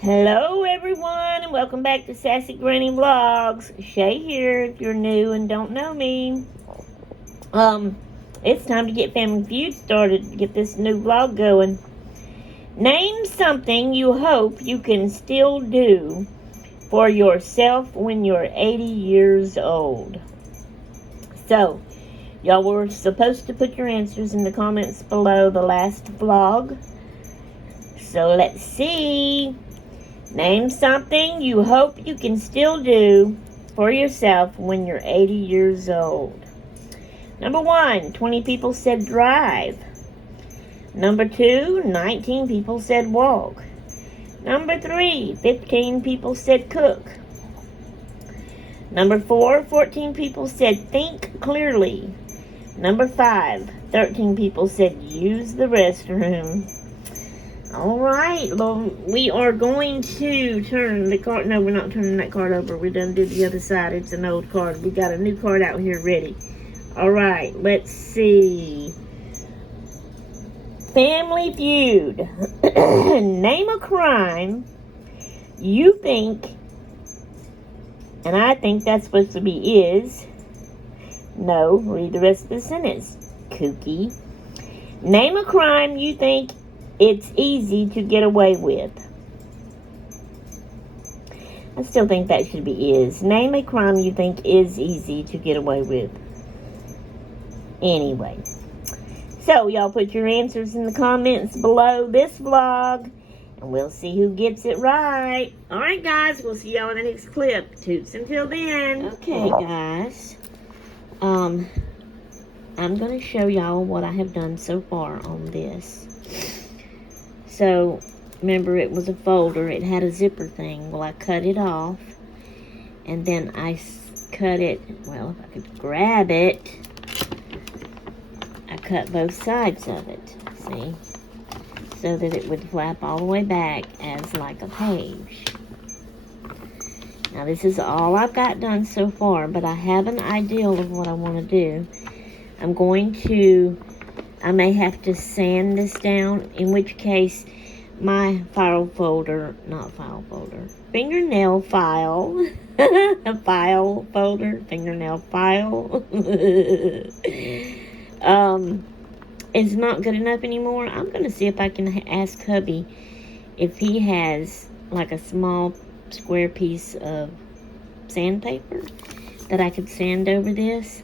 Hello everyone and welcome back to Sassy Granny Vlogs. Shay here if you're new and don't know me. It's time to get Family Feud started to get this new vlog going. Name something you hope you can still do for yourself when you're 80 years old. So, y'all were supposed to put your answers in the comments below the last vlog. So let's see. Name something you hope you can still do for yourself when you're 80 years old. Number 1, 20 people said drive. Number 2, 19 people said walk. Number 3, 15 people said cook. Number 4, 14 people said think clearly. Number 5, 13 people said use the restroom. Alright, well, we are going to turn the card. No, we're not turning that card over. We're going to do the other side. It's an old card. We got a new card out here ready. Alright, let's see. Family Feud. Name a crime you think, and I think that's supposed to be is. No, read the rest of the sentence. Kooky. Name a crime you think it's easy to get away with. I still think that should be is. Name a crime you think is easy to get away with. Anyway. So, y'all put your answers in the comments below this vlog, and we'll see who gets it right. Alright, guys. We'll see y'all in the next clip. Toots until then. Okay, guys. I'm going to show y'all what I have done so far on this. So, remember it was a folder. It had a zipper thing. Well, I cut it off. And then I cut it. Well, if I could grab it. I cut both sides of it. See? So that it would flap all the way back as like a page. Now, this is all I've got done so far. But I have an idea of what I want to do. I may have to sand this down, in which case my fingernail file, file folder, fingernail file, is not good enough anymore. I'm going to see if I can ask hubby if he has like a small square piece of sandpaper that I could sand over this.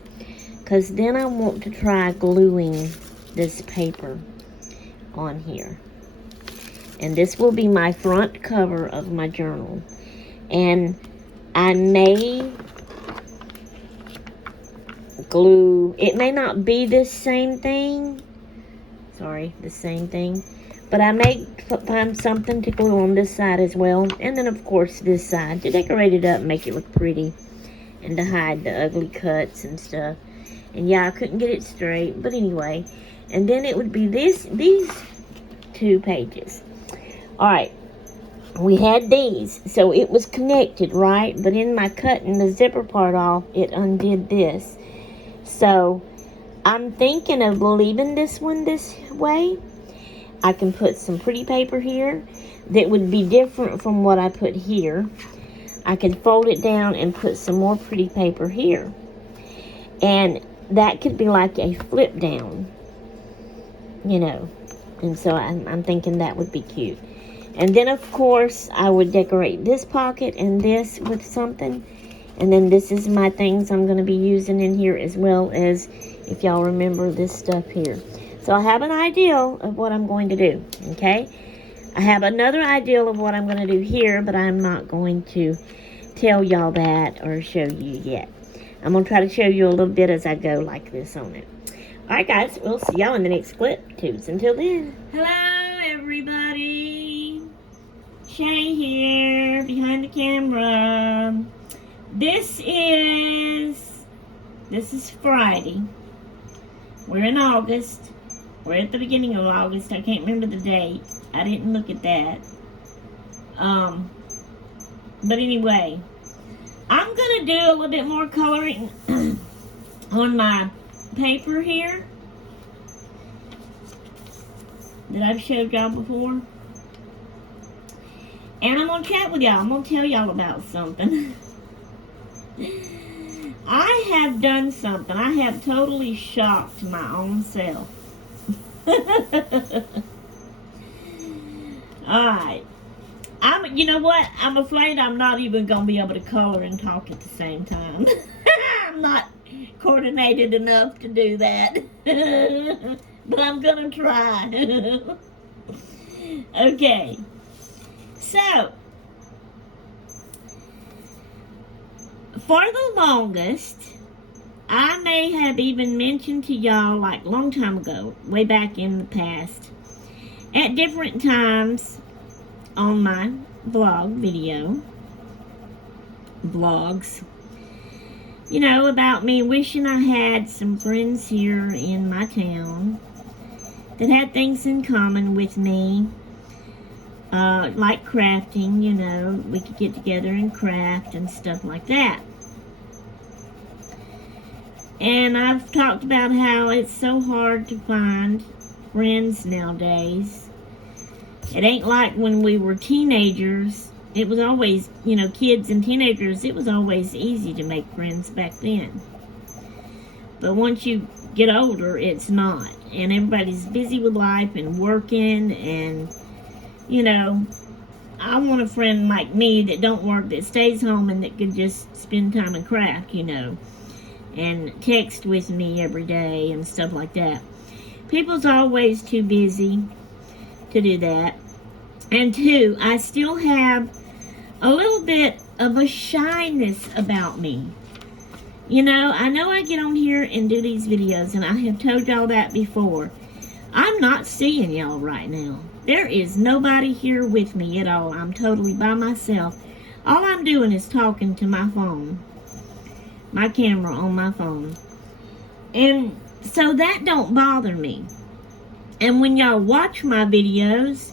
Because then I want to try gluing this paper on here. And this will be my front cover of my journal. And I may glue, it may not be the same thing. But I may find something to glue on this side as well. And then, of course, this side to decorate it up and make it look pretty. And to hide the ugly cuts and stuff. And yeah, I couldn't get it straight. But anyway. And then it would be these 2 pages. Alright. We had these. So it was connected, right? But in my cutting the zipper part off, it undid this. So I'm thinking of leaving this one this way. I can put some pretty paper here that would be different from what I put here. I can fold it down and put some more pretty paper here. And that could be like a flip down, you know. And so I'm thinking that would be cute. And then, of course, I would decorate this pocket and this with something. And then this is my things I'm going to be using in here, as well as, if y'all remember, this stuff here. So I have an idea of what I'm going to do, okay? I have another idea of what I'm going to do here, but I'm not going to tell y'all that or show you yet. I'm going to try to show you a little bit as I go like this on it. Alright, guys. We'll see y'all in the next clip. Toots until then. Hello, everybody. Shay here, behind the camera. This is Friday. We're in August. We're at the beginning of August. I can't remember the date. I didn't look at that. But anyway, I'm going to do a little bit more coloring on my paper here that I've showed y'all before. And I'm going to chat with y'all. I'm going to tell y'all about something. I have done something. I have totally shocked my own self. Alright. You know what? I'm afraid I'm not even going to be able to color and talk at the same time. I'm not coordinated enough to do that. But I'm going to try. Okay. So, for the longest, I may have even mentioned to y'all, like, a long time ago, way back in the past, at different times on my vlogs, you know, about me wishing I had some friends here in my town that had things in common with me, like crafting, you know, we could get together and craft and stuff like that. And I've talked about how it's so hard to find friends nowadays. It ain't like when we were teenagers. It was always, you know, kids and teenagers, it was always easy to make friends back then. But once you get older, it's not. And everybody's busy with life and working, and, you know, I want a friend like me that don't work, that stays home and that could just spend time and craft, you know, and text with me every day and stuff like that. People's always too busy to do that. And two, I still have a little bit of a shyness about me. You know I get on here and do these videos, and I have told y'all that before. I'm not seeing y'all right now. There is nobody here with me at all. I'm totally by myself. All I'm doing is talking to my phone, my camera on my phone. And so that don't bother me. And when y'all watch my videos,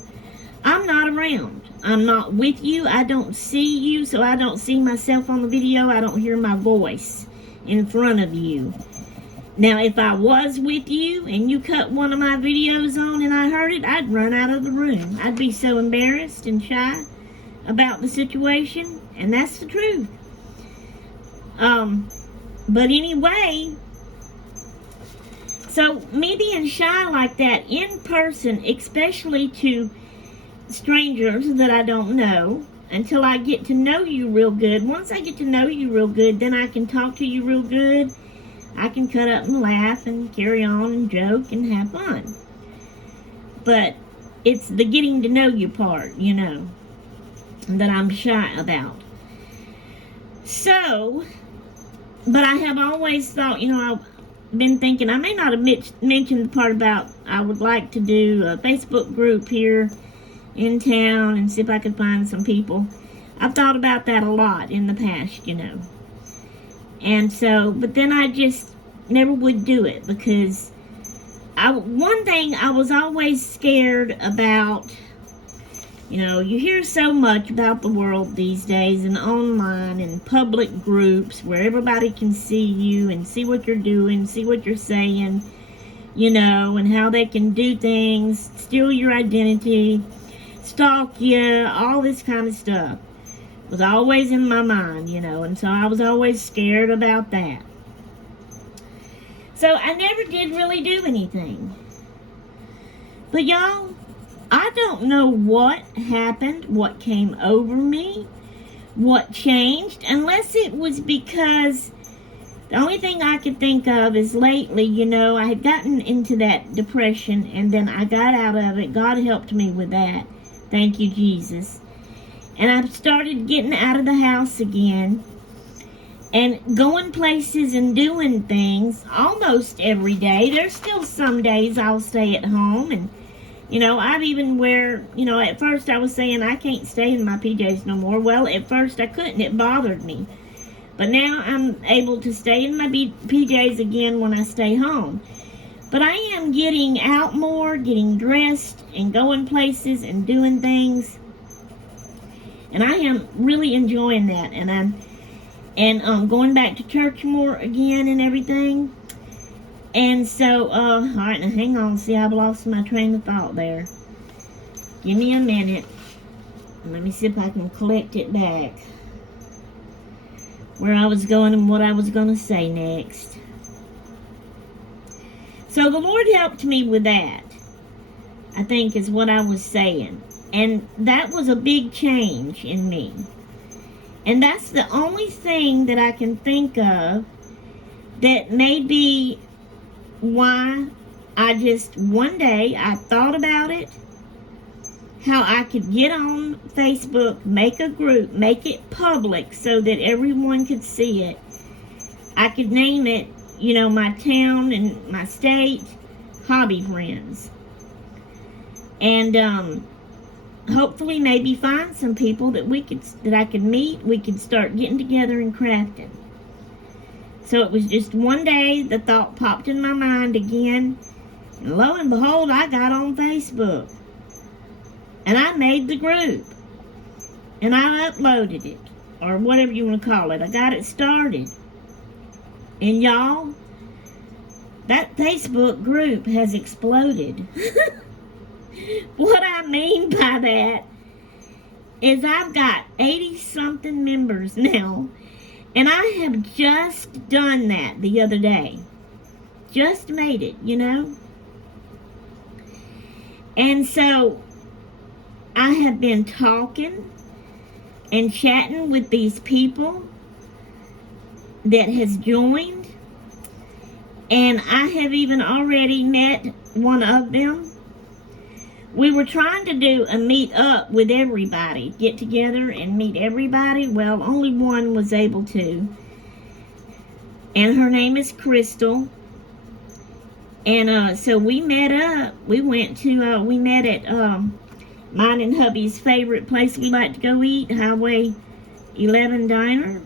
I'm not around. I'm not with you. I don't see you, so I don't see myself on the video. I don't hear my voice in front of you. Now, if I was with you and you cut one of my videos on and I heard it, I'd run out of the room. I'd be so embarrassed and shy about the situation, and that's the truth. But anyway, so me being shy like that in person, especially to strangers that I don't know, until I get to know you real good. Once I get to know you real good, then I can talk to you real good. I can cut up and laugh and carry on and joke and have fun. But it's the getting to know you part, you know, that I'm shy about. So, but I have always thought, you know, I've been thinking, I may not have mentioned the part about I would like to do a Facebook group here in town and see if I could find some people. I've thought about that a lot in the past, you know. And so, but then I just never would do it because one thing I was always scared about, you know, you hear so much about the world these days and online and public groups where everybody can see you and see what you're doing, see what you're saying, you know, and how they can do things, steal your identity, stalk you, all this kind of stuff was always in my mind, you know, and so I was always scared about that. So I never did really do anything. But y'all, I don't know what happened, what came over me, what changed, unless it was because the only thing I could think of is lately, you know, I had gotten into that depression and then I got out of it. God helped me with that. Thank you, Jesus. And I've started getting out of the house again and going places and doing things almost every day. There's still some days I'll stay at home and, you know, I've even you know, at first I was saying I can't stay in my PJs no more. Well, at first I couldn't. It bothered me. But now I'm able to stay in my PJs again when I stay home. But I am getting out more, getting dressed and going places and doing things. And I am really enjoying that. And I'm going back to church more again and everything. And so, all right, now hang on. See, I've lost my train of thought there. Give me a minute. Let me see if I can collect it back. Where I was going and what I was going to say next. So the Lord helped me with that, I think is what I was saying. And that was a big change in me. And that's the only thing that I can think of that may be why I just, one day, I thought about it, how I could get on Facebook, make a group, make it public so that everyone could see it. I could name it, you know, my town and my state, Hobby Friends. And hopefully maybe find some people that I could meet. We could start getting together and crafting. So it was just one day the thought popped in my mind again, and lo and behold, I got on Facebook. And I made the group. And I uploaded it, or whatever you want to call it. I got it started. And y'all, that Facebook group has exploded. What I mean by that is I've got 80-something members now. And I have just done that the other day. Just made it, you know. And so I have been talking and chatting with these people that has joined. And I have even already met one of them. We were trying to do a meet up with everybody, get together and meet everybody. Well, only one was able to. And her name is Crystal. And so we met up. We met at mine and hubby's favorite place we like to go eat, Highway 11 Diner.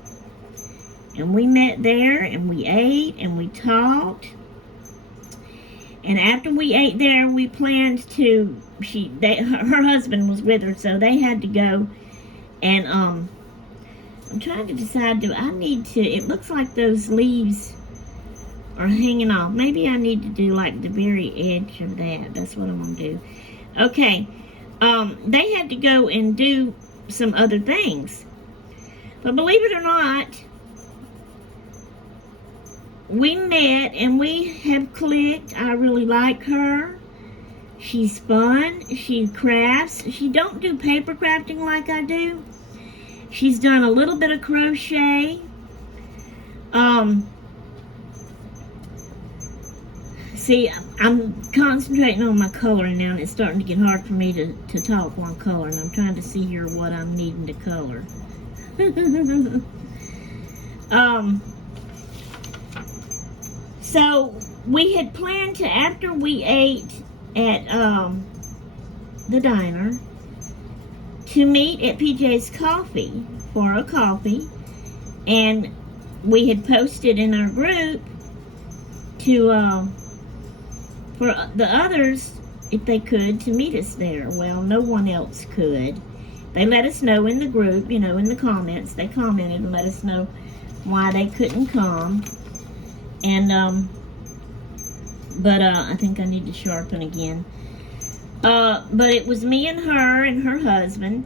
And we met there and we ate and we talked. And after we ate there, we planned to, her husband was with her, so they had to go. And I'm trying to decide, do I need to, it looks like those leaves are hanging off. Maybe I need to do like the very edge of that. That's what I'm going to do. Okay. They had to go and do some other things. But believe it or not, we met and we have clicked. I really like her. She's fun. She crafts. She don't do paper crafting like I do. She's done a little bit of crochet. See, I'm concentrating on my coloring now, and it's starting to get hard for me to talk while coloring. I'm trying to see here what I'm needing to color. So we had planned to, after we ate at the diner, to meet at PJ's Coffee for a coffee. And we had posted in our group to for the others, if they could, to meet us there. Well, no one else could. They let us know in the group, you know, in the comments. They commented and let us know why they couldn't come. And I think I need to sharpen again. But it was me and her husband.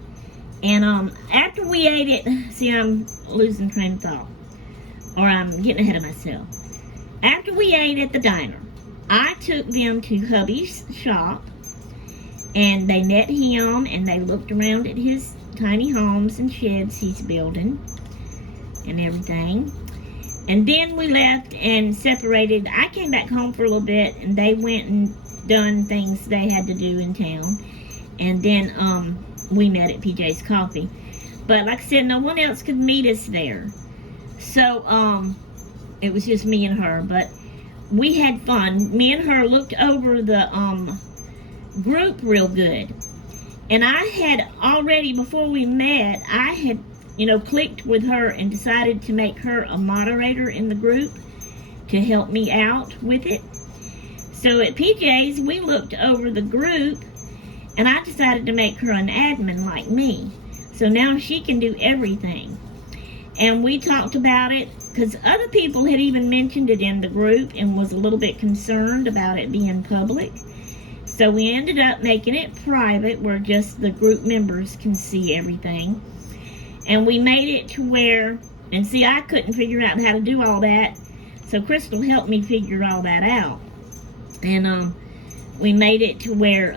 And after we ate it, see, I'm losing train of thought, or I'm getting ahead of myself. After we ate at the diner, I took them to hubby's shop, and they met him, and they looked around at his tiny homes and sheds he's building and everything. And then we left and separated. I came back home for a little bit, and they went and done things they had to do in town. And then we met at PJ's Coffee. But like I said, no one else could meet us there. So it was just me and her. But we had fun. Me and her looked over the group real good. And I had already, before we met, I had, you know, clicked with her and decided to make her a moderator in the group to help me out with it. So at PJ's, we looked over the group, and I decided to make her an admin like me. So now she can do everything. And we talked about it, because other people had even mentioned it in the group and was a little bit concerned about it being public. So we ended up making it private where just the group members can see everything. And we made it to where, and see, I couldn't figure out how to do all that. So Crystal helped me figure all that out. And we made it to where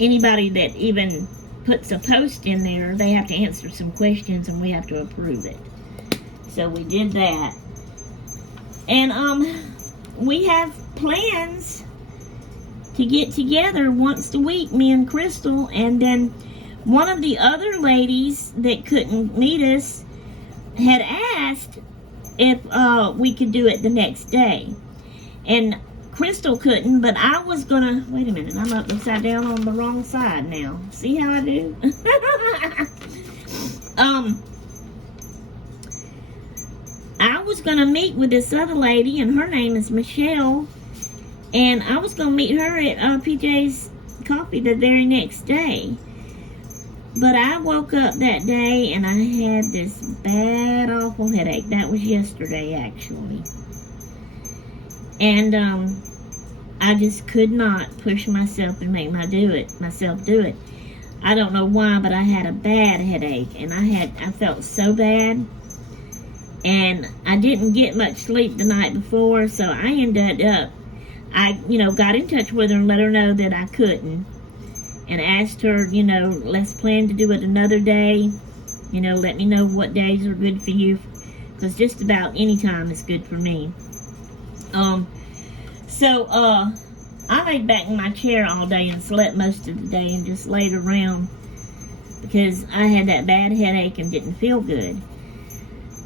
anybody that even puts a post in there, they have to answer some questions and we have to approve it. So we did that. And we have plans to get together once a week, me and Crystal. And then one of the other ladies that couldn't meet us had asked if we could do it the next day. And Crystal couldn't, but I was gonna, wait a minute, I'm upside down on the wrong side now. See how I do? I was gonna meet with this other lady, and her name is Michelle, and I was gonna meet her at PJ's Coffee the very next day. But I woke up that day and I had this bad, awful headache. That was yesterday, actually. And I just could not push myself and make myself do it. I don't know why, but I had a bad headache, and I felt so bad. And I didn't get much sleep the night before, so I ended up, I got in touch with her and let her know that I couldn't. And asked her, let's plan to do it another day. Let me know what days are good for you, because just about any time is good for me. So I laid back in my chair all day and slept most of the day and just laid around because I had that bad headache and didn't feel good.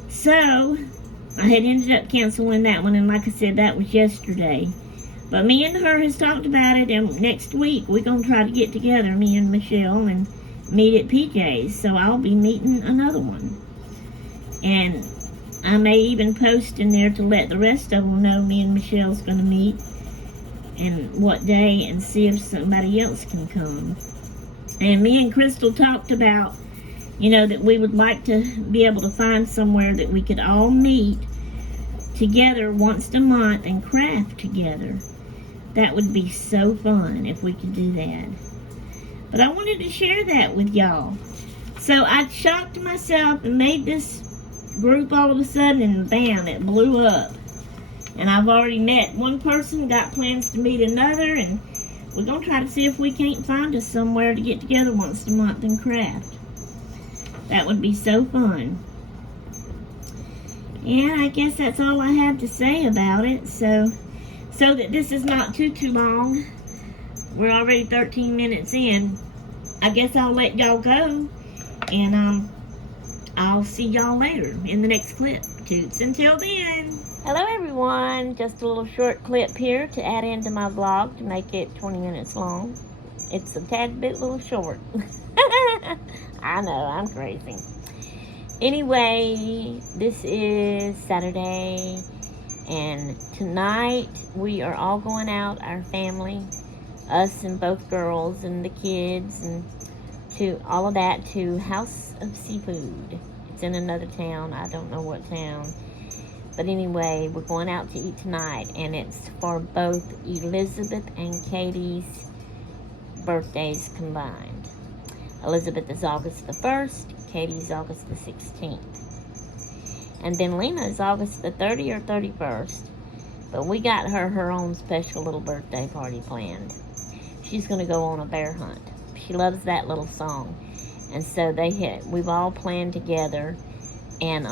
So I had ended up canceling that one, and like I said, that was yesterday. But me and her has talked about it, and next week we're going to try to get together, me and Michelle, and meet at PJ's. So I'll be meeting another one. And I may even post in there to let the rest of them know me and Michelle's going to meet and what day, and see if somebody else can come. And me and Crystal talked about, that we would like to be able to find somewhere that we could all meet together once a month and craft together. That would be so fun if we could do that. But I wanted to share that with y'all. So I shocked myself and made this group all of a sudden, and bam, it blew up. And I've already met one person, got plans to meet another, and we're going to try to see if we can't find us somewhere to get together once a month and craft. That would be so fun. And I guess that's all I have to say about it. So that this is not too long. We're already 13 minutes in. I guess I'll let y'all go. And I'll see y'all later in the next clip. Toots until then. Hello everyone. Just a little short clip here to add into my vlog to make it 20 minutes long. It's a tad bit little short. I know, I'm crazy. Anyway, this is Saturday, and tonight we are all going out, our family, us and both girls and the kids, and to all of that, to House of Seafood. It's in another town. I don't know what town. But anyway, we're going out to eat tonight, and it's for both Elizabeth and Katie's birthdays combined. Elizabeth is August the 1st, Katie's August the 16th. And then Lena is August the 30th or 31st. But we got her own special little birthday party planned. She's going to go on a bear hunt. She loves that little song. And so we've all planned together. And,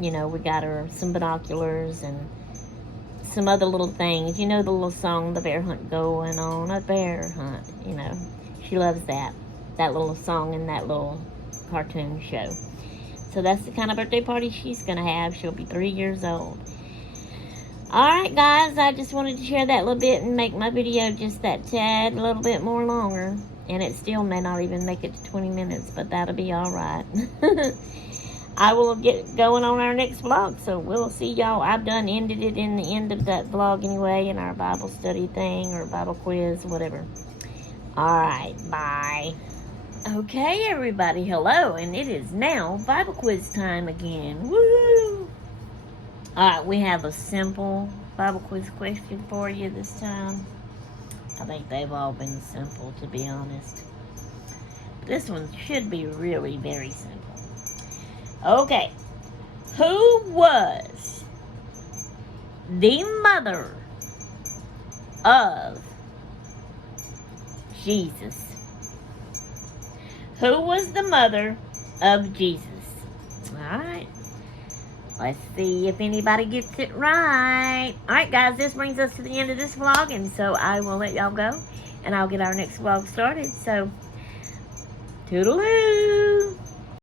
we got her some binoculars and some other little things. The little song, the bear hunt, going on a bear hunt. She loves that little song in that little cartoon show. So that's the kind of birthday party she's going to have. She'll be 3 years old. Alright guys, I just wanted to share that little bit and make my video just that tad a little bit more longer. And it still may not even make it to 20 minutes, but that'll be alright. I will get going on our next vlog, so we'll see y'all. I've ended it in the end of that vlog anyway, in our Bible study thing, or Bible quiz, whatever. Alright, bye. Okay, everybody, hello, and it is now Bible quiz time again. Woo! Alright, we have a simple Bible quiz question for you this time. I think they've all been simple, to be honest. This one should be really very simple. Okay. Who was the mother of Jesus? Who was the mother of Jesus? Alright. Let's see if anybody gets it right. Alright, guys, this brings us to the end of this vlog, and so I will let y'all go, and I'll get our next vlog started. So, toodaloo!